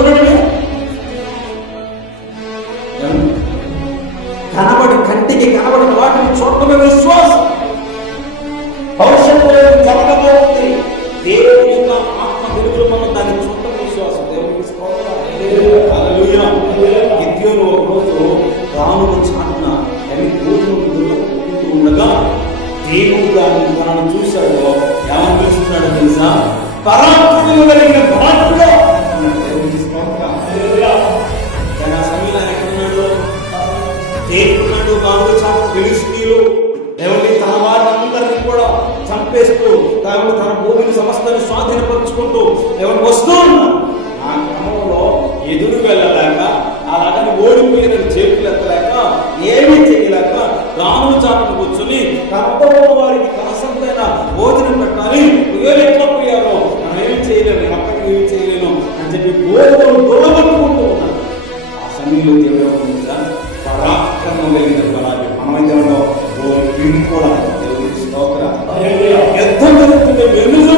చూడడమే, కంటికి కనబడిన వాటిని చూడటమే విశ్వాసం. భవిష్యత్తులో జరగబోతుంది, దేవుని యొక్క ఆత్మ వెలుగులు మనం దాన్ని చూడటం విశ్వాసం. దేవునికి స్తోత్రం. హల్లెలూయా. గిద్యోను ఒకరోజు రాముడు చాటున భోజనం ఉండగా దేవుడు తనను చూశాడు. ఏమని పిలుస్తున్నాడో తెలుసా? పరాక్రమము కలిగిన పరాక్రమ. దేవునికి స్తోత్రం. కానీ ఆ సమయంలో ఎక్కడున్నాడు? దేవుడు రాముడు చాటు ఫిలిష్తీయులు దేవుని తన వారిని కూడా చంపేస్తూ దేవుడు తన భూమిని సమస్తాన్ని స్వాధీనపరుచుకుంటూ దేవుడు వస్తూ ఉన్నాడు. ఆ క్రమంలో ఎదురు వెళ్ళలేక, అలాగని ఓడిపోయిన చేతులు ఎత్తలేక, ఏమీ చేయలేక రాముడు చాటును కూర్చొని తనతో వారికి కనసంతైన భోజనం పెట్టాలి, ఎట్లా పోయారో మనం ఏమి చేయలేము, నేను అప్పటికి ఏమి చేయలేను అని చెప్పి భోజనం దొరగొట్టుకుంటూ ఉన్నాడు. ఆ సమయంలో దేవుడు పరాక్రమం కలిగిన బలాన్ని మనమైతే కూడా దేవుని స్తోత్రం. యుద్ధం జరుగుతుంటే వెనుక